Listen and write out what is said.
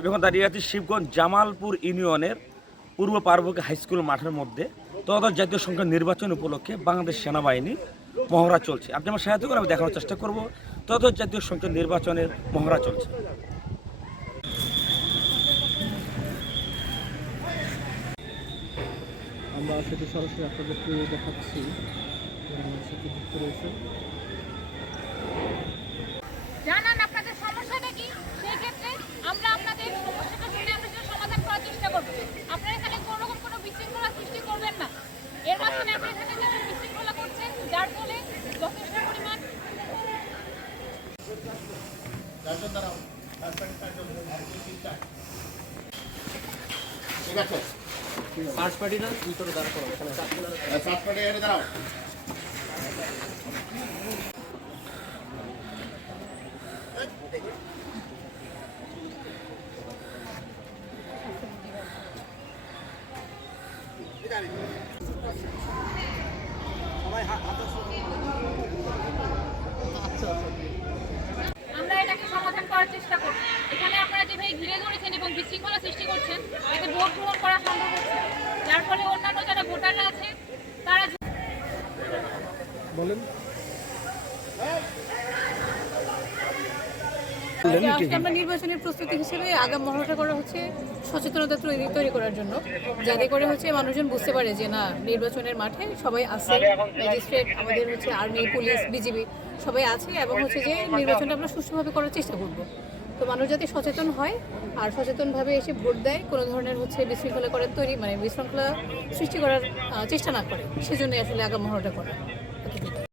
আমি এখন দাঁড়িয়ে আছি শিবগঞ্জ জামালপুর ইউনিয়নের পূর্ব পার্বতী হাইস্কুল মাঠের মধ্যে। ত্রয়োদশ জাতীয় সংসদ নির্বাচন উপলক্ষে বাংলাদেশ সেনাবাহিনী মহড়া চলছে। আপনি আমার সাহায্য করে আমি দেখানোর চেষ্টা করব ত্রয়োদশ জাতীয় সংসদ নির্বাচনের মহড়া চলছে। আমরা সেটি সরাসরি আপনাদেরকে দেখাচ্ছি। সেটি যুক্ত রয়েছে। জানান আপনাদের সমস্যাটা কি, সেই ক্ষেত্রে আমরা আপনাদের সমস্যাটা শুনে আমরা সেটা সমাধান করার চেষ্টা করব। আপনারা এখানে কোনো বিশৃঙ্খলা সৃষ্টি করবেন না। এর মাধ্যমে আপনি এখানে যেন বিশৃঙ্খলা করছেন, যার ফলে যথেষ্ট পরিমাণ ঠিক আছে, পাঁচ পার্টি না ভিতরে দাঁড়া করো, সাত পার্টি এনে দাঁড়াও। আমরা এটাকে সমাধান করার চেষ্টা করব। এখানে আপনারা যেভাবে ঘিরে ধরেছেন এবং বিশৃঙ্খলা সৃষ্টি করছেন, এতে ভোট গ্রহণ করা সম্ভব হচ্ছে, যার ফলে অন্যান্য যারা ভোটাররা আছে তারা বলেন। আজকে আমরা নির্বাচনের প্রস্তুতি হিসেবে আগাম মহড়া করা হচ্ছে সচেতনতা তৈরি করার জন্য, যাতে করে হচ্ছে মানুষজন বুঝতে পারে যে না, নির্বাচনের মাঠে সবাই আছে, ম্যাজিস্ট্রেট, আমাদের হচ্ছে আর্মি, পুলিশ, বিজিবি সবাই আছে, এবং হচ্ছে যে নির্বাচনটা আমরা সুষ্ঠুভাবে করার চেষ্টা করব। তো মানুষ যাতে সচেতন হয় আর সচেতনভাবে এসে ভোট দেয়, কোনো ধরনের হচ্ছে বিশৃঙ্খলা করার বিশৃঙ্খলা সৃষ্টি করার চেষ্টা না করে, সেজন্যই আসলে আগাম মহড়াটা করা।